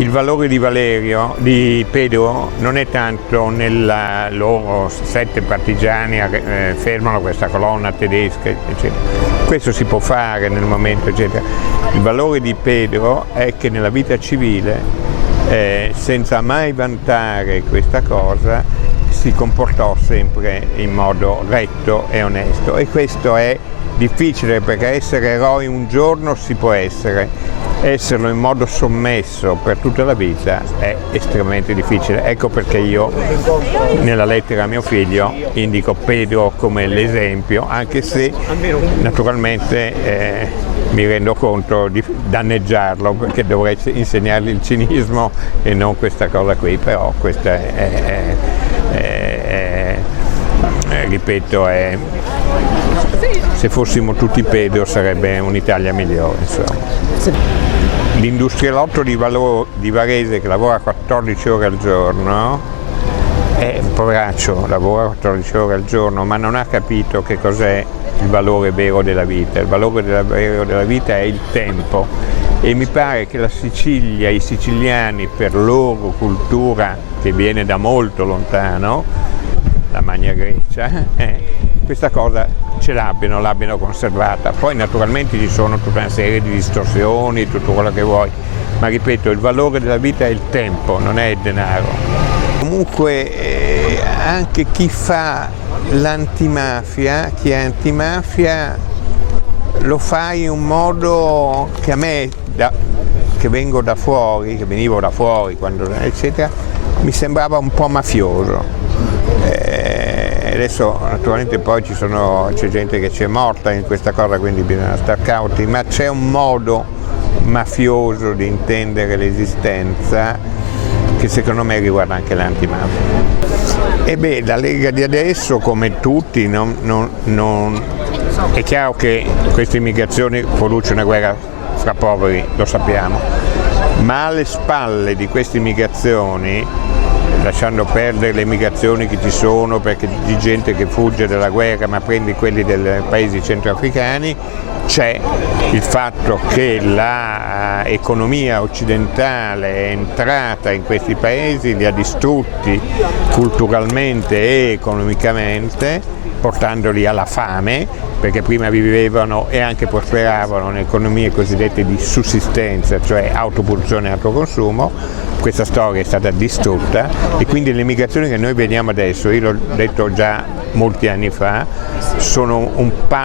Il valore di Pedro non è tanto nella loro 7 partigiani fermano questa colonna tedesca, eccetera. Questo si può fare nel momento, eccetera. Il valore di Pedro è che nella vita civile, senza mai vantare questa cosa, si comportò sempre in modo retto e onesto, e questo è difficile, perché essere eroi un giorno si può esserlo in modo sommesso per tutta la vita è estremamente difficile. Ecco perché io nella lettera a mio figlio indico Pedro come l'esempio, anche se naturalmente mi rendo conto di danneggiarlo, perché dovrei insegnargli il cinismo e non questa cosa qui, però questa ripeto, se fossimo tutti Pedro sarebbe un'Italia migliore, insomma. L'industrialotto di Varese, che lavora 14 ore al giorno, è un poveraccio, lavora 14 ore al giorno, ma non ha capito che cos'è il valore vero della vita. Il valore vero della vita è il tempo, e mi pare che la Sicilia, i siciliani, per loro cultura che viene da molto lontano, la Magna Grecia, questa cosa l'abbiano conservata. Poi naturalmente ci sono tutta una serie di distorsioni, tutto quello che vuoi, ma ripeto, il valore della vita è il tempo, non è il denaro. Comunque anche chi fa l'antimafia, chi è antimafia, lo fa in un modo che a me, che venivo da fuori quando eccetera, mi sembrava un po' mafioso. Adesso naturalmente poi c'è gente che ci è morta in questa cosa, quindi bisogna stare cauti, ma c'è un modo mafioso di intendere l'esistenza che secondo me riguarda anche l'antimafia. E beh, la Lega di adesso, come tutti, è chiaro che questa immigrazione produce una guerra fra poveri, lo sappiamo, ma alle spalle di queste immigrazioni, lasciando perdere le migrazioni che ci sono perché di gente che fugge dalla guerra ma prende quelli dei paesi centroafricani, c'è il fatto che l'economia occidentale è entrata in questi paesi, li ha distrutti culturalmente e economicamente, portandoli alla fame, perché prima vivevano e anche prosperavano in economie cosiddette di sussistenza, cioè autoproduzione e autoconsumo. Questa storia è stata distrutta e quindi le migrazioni che noi vediamo adesso, io l'ho detto già molti anni fa,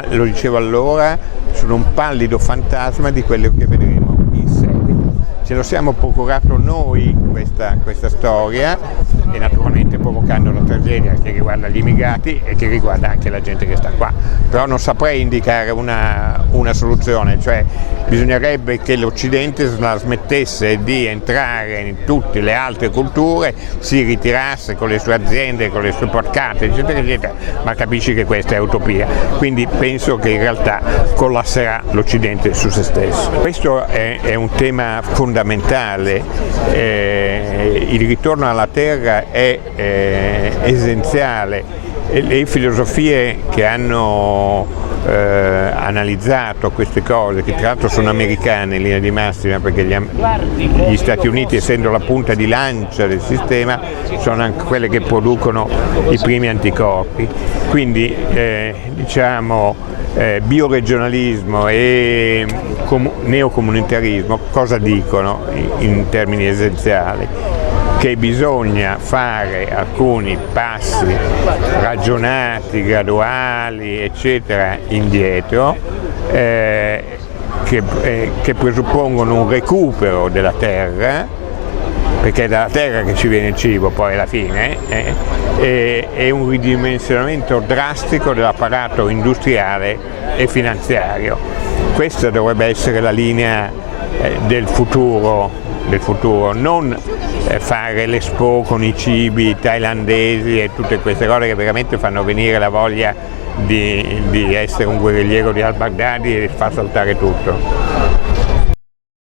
lo dicevo allora, sono un pallido fantasma di quello che vedremo in seguito. Ce lo siamo procurato noi questa storia, e naturalmente provocando la tragedia che riguarda gli immigrati e che riguarda anche la gente che sta qua. Però non saprei indicare una soluzione, cioè bisognerebbe che l'Occidente smettesse di entrare in tutte le altre culture, si ritirasse con le sue aziende, con le sue porcate, eccetera, eccetera, ma capisci che questa è utopia. Quindi penso che in realtà collasserà l'Occidente su se stesso. Questo è un tema fondamentale. Il ritorno alla terra è essenziale. Le filosofie che hanno analizzato queste cose, che tra l'altro sono americane in linea di massima, perché gli Stati Uniti, essendo la punta di lancia del sistema, sono anche quelle che producono i primi anticorpi. Quindi bioregionalismo e neocomunitarismo cosa dicono in termini essenziali? Che bisogna fare alcuni passi ragionati, graduali, eccetera, indietro, che presuppongono un recupero della terra, perché è dalla terra che ci viene il cibo poi alla fine, e un ridimensionamento drastico dell'apparato industriale e finanziario. Questa dovrebbe essere la linea del futuro, non fare l'Expo con i cibi thailandesi e tutte queste cose che veramente fanno venire la voglia di essere un guerrigliero di al-Baghdadi e far saltare tutto.